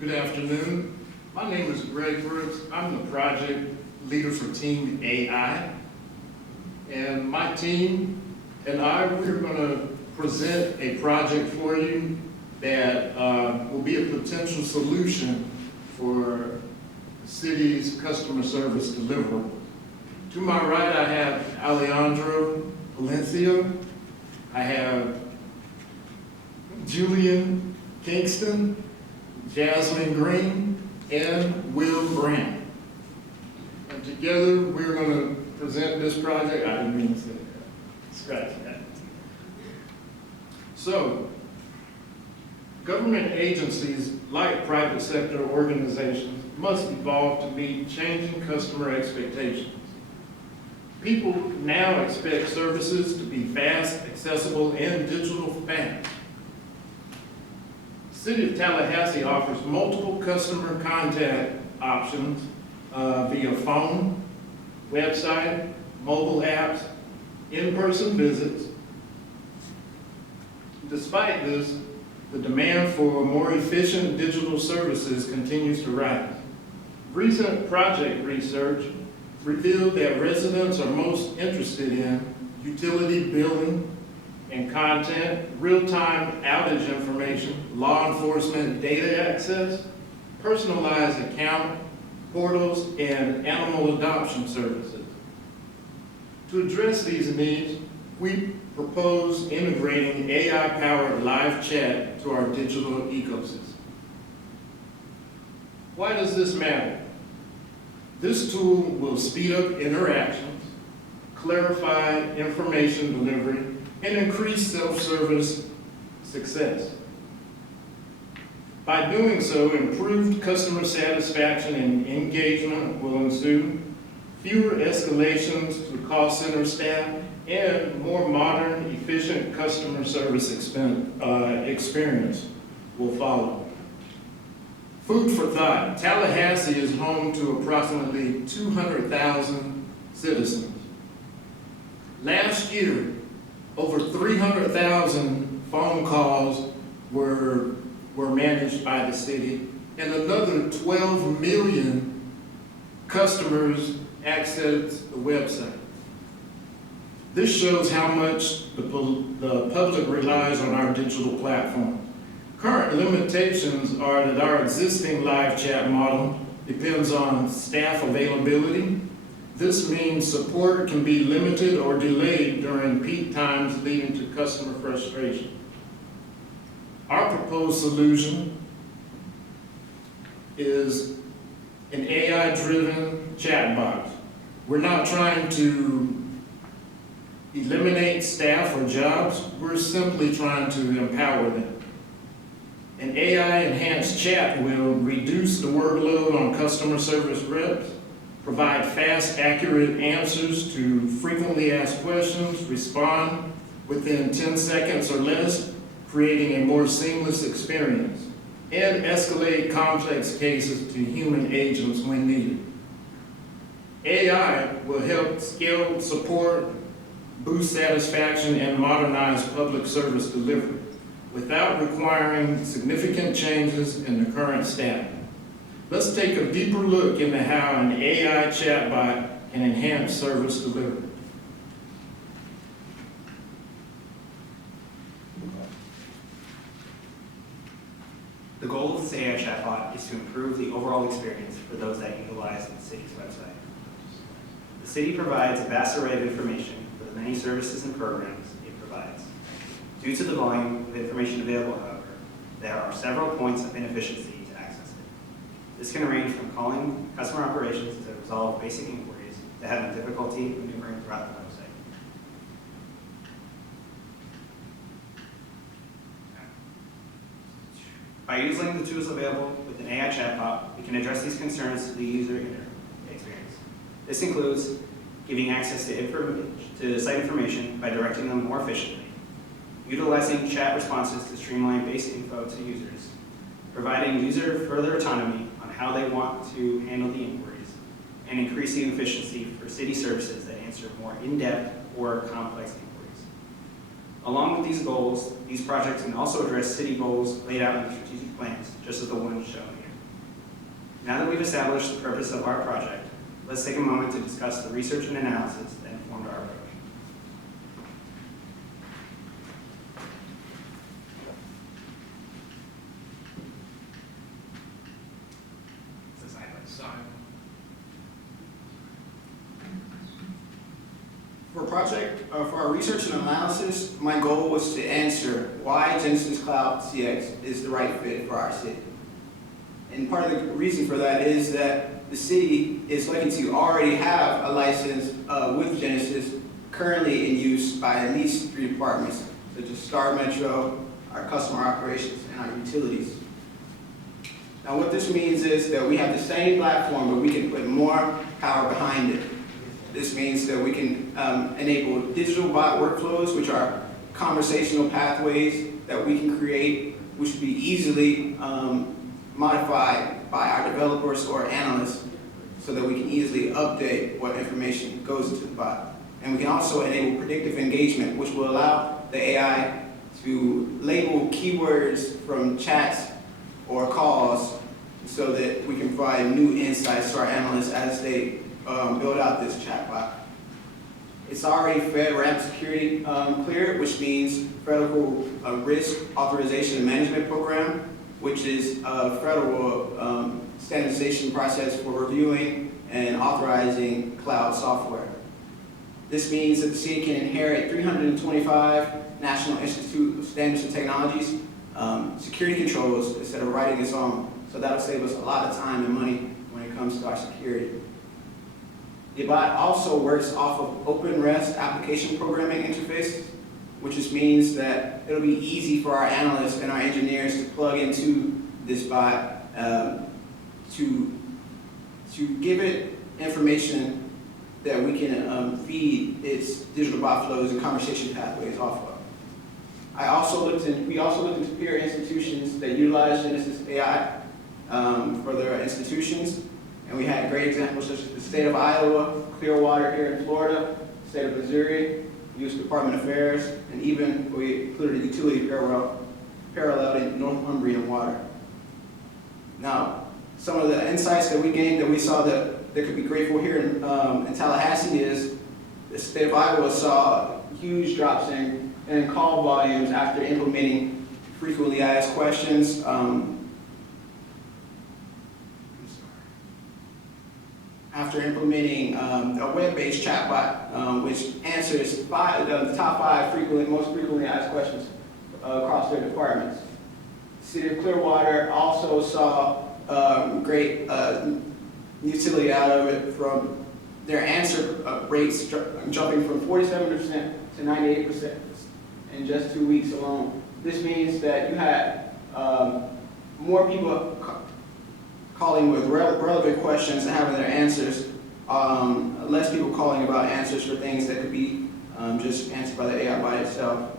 Good afternoon. My name is Greg Brooks. I'm the project leader for Team AI. And my team and I, we're going to present a project for you that will be a potential solution for the city's customer service deliverable. To my right, I have Alejandro Valencia. I have Julian Kingston, Jasmine Green, and Will Brandt. And together, we're going to present this project. I didn't mean to say that. Scratch that. So, government agencies, like private sector organizations, must evolve to meet changing customer expectations. People now expect services to be fast, accessible, and digital fast. The City of Tallahassee offers multiple customer contact options via phone, website, mobile apps, in-person visits. Despite this, the demand for more efficient digital services continues to rise. Recent project research revealed that residents are most interested in utility billing and content, real-time outage information, law enforcement data access, personalized account portals, and animal adoption services. To address these needs, we propose integrating AI-powered live chat to our digital ecosystem. Why does this matter? This tool will speed up interactions, clarify information delivery, and increase self-service success. By doing so, improved customer satisfaction and engagement will ensue, fewer escalations to call center staff, and more modern, efficient customer service experience will follow. Food for thought. Tallahassee is home to approximately 200,000 citizens. Last year, over 300,000 phone calls were managed by the city, and another 12 million customers access the website. This shows how much the public relies on our digital platform. Current limitations are that our existing live chat model depends on staff availability. This means support can be limited or delayed during peak times, leading to customer frustration. Our proposed solution is an AI-driven chatbot. We're not trying to eliminate staff or jobs, we're simply trying to empower them. An AI-enhanced chat will reduce the workload on customer service reps, provide fast, accurate answers to frequently asked questions, respond within 10 seconds or less, creating a more seamless experience, and escalate complex cases to human agents when needed. AI will help scale support, boost satisfaction, and modernize public service delivery without requiring significant changes in the current staff. Let's take a deeper look into how an AI chatbot can enhance service delivery. The goal of this AI chatbot is to improve the overall experience for those that utilize the city's website. The city provides a vast array of information for the many services and programs it provides. Due to the volume of information available, however, there are several points of inefficiency to access it. This can range from calling customer operations to resolve basic inquiries to having difficulty maneuvering throughout the website. By using the tools available with an AI chatbot, we can address these concerns to the user experience. This includes giving access to site information by directing them more efficiently, utilizing chat responses to streamline basic info to users, providing user further autonomy on how they want to handle the inquiries, and increasing efficiency for city services that answer more in-depth or complex inquiries. Along with these goals, these projects can also address city goals laid out in the strategic plans, just as the one shown here. Now that we've established the purpose of our project, let's take a moment to discuss the research and analysis that informed our approach. For our research and analysis, my goal was to answer why Genesis Cloud CX is the right fit for our city. And part of the reason for that is that the city is likely to already have a license with Genesis currently in use by at least 3 departments, such as Star Metro, our customer operations, and our utilities. Now what this means is that we have the same platform, but we can put more power behind it. This means that we can enable digital bot workflows, which are conversational pathways that we can create, which can be easily modified by our developers or analysts so that we can easily update what information goes into the bot. And we can also enable predictive engagement, which will allow the AI to label keywords from chats or calls so that we can provide new insights to our analysts as they build out this chatbot. It's already FedRAMP security cleared, which means Federal Risk Authorization and Management Program, which is a federal standardization process for reviewing and authorizing cloud software. This means that the city can inherit 325 National Institute of Standards and Technologies security controls instead of writing its own. So that'll save us a lot of time and money when it comes to our security. The bot also works off of Open REST application programming interfaces, which just means that it'll be easy for our analysts and our engineers to plug into this bot to give it information that we can feed its digital bot flows and conversation pathways off of. We also looked into peer institutions that utilize Genesis AI for their institutions. And we had great examples such as the state of Iowa, Clearwater here in Florida, state of Missouri, U.S. Department of Affairs, and even we included a utility parallel in Northumbrian water. Now, some of the insights that we gained that we saw that could be grateful here in Tallahassee is the state of Iowa saw huge drops in call volumes after implementing frequently asked questions. After implementing a web-based chatbot, which answers the top 5 most frequently asked questions across their departments. The city of Clearwater also saw great utility out of it from their answer rates jumping from 47% to 98% in just 2 weeks alone. This means that you had more people calling with relevant questions and having their answers, less people calling about answers for things that could be just answered by the AI by itself.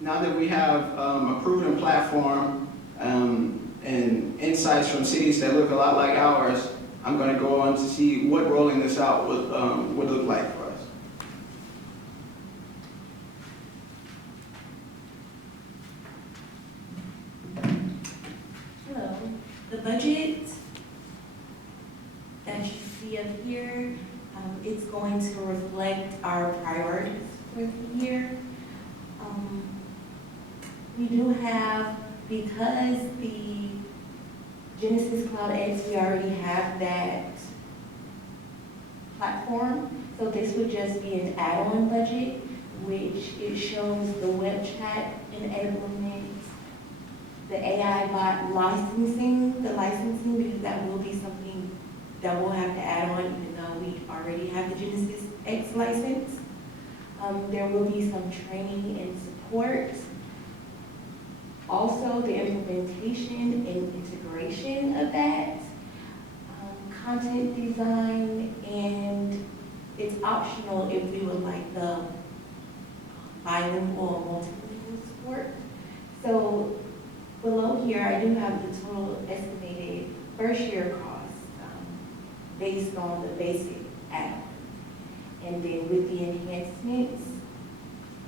Now that we have a proven platform and insights from cities that look a lot like ours, I'm going to go on to see what rolling this out would look like for us. Hello. The budget that you see up here, it's going to reflect our priorities for the year. We do have, because the Genesis Cloud X, we already have that platform. So this would just be an add-on budget, which it shows the web chat enablement, the AI bot licensing, because that will be something that we'll have to add on, even though we already have the Genesis X license. There will be some training and support. Also, the implementation and integration of that, content design, and it's optional if we would like the bilingual or multilingual support. So below here, I do have the total estimated first year cost based on the basic add-on. And then with the enhancements,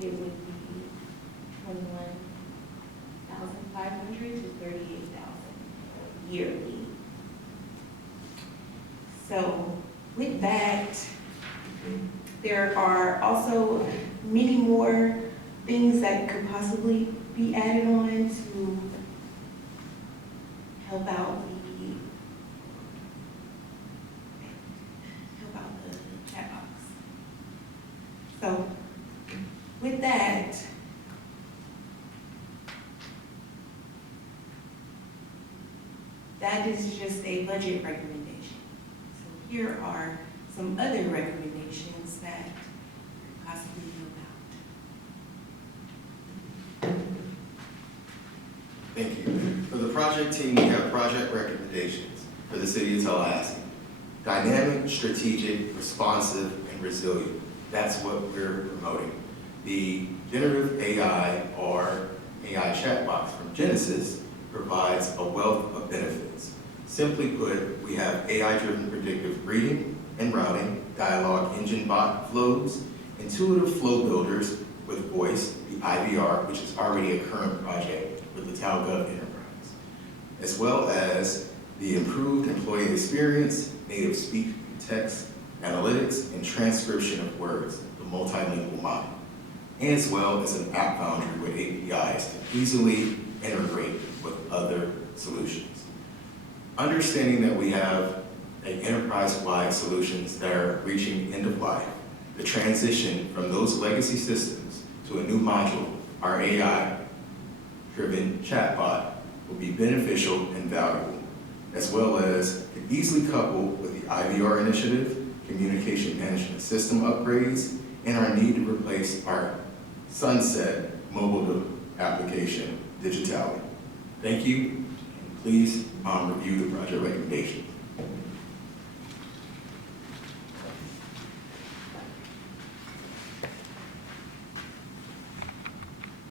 it would be yearly. So with that, there are also many more things that could possibly be added on to help out the chat box. So with that, that is just a budget recommendation. So here are some other recommendations that could possibly help out. Thank you. For the project team, we have project recommendations for the city of Tallahassee. Dynamic, strategic, responsive, and resilient. That's what we're promoting. The generative AI or AI chat box from Genesis provides a wealth of benefits. Simply put, we have AI-driven predictive reading and routing, dialogue engine bot flows, intuitive flow builders with voice, the IVR, which is already a current project with the TalGov Enterprise, as well as the improved employee experience, native speech and text, analytics, and transcription of words, the multilingual model, as well as an app foundry with APIs to easily integrate with other solutions. Understanding that we have an enterprise-wide solutions that are reaching end of life, the transition from those legacy systems to a new module, our AI-driven chatbot, will be beneficial and valuable, as well as can easily couple with the IVR initiative, communication management system upgrades, and our need to replace our sunset mobile application, Digitally. Thank you, and please review the project recommendations.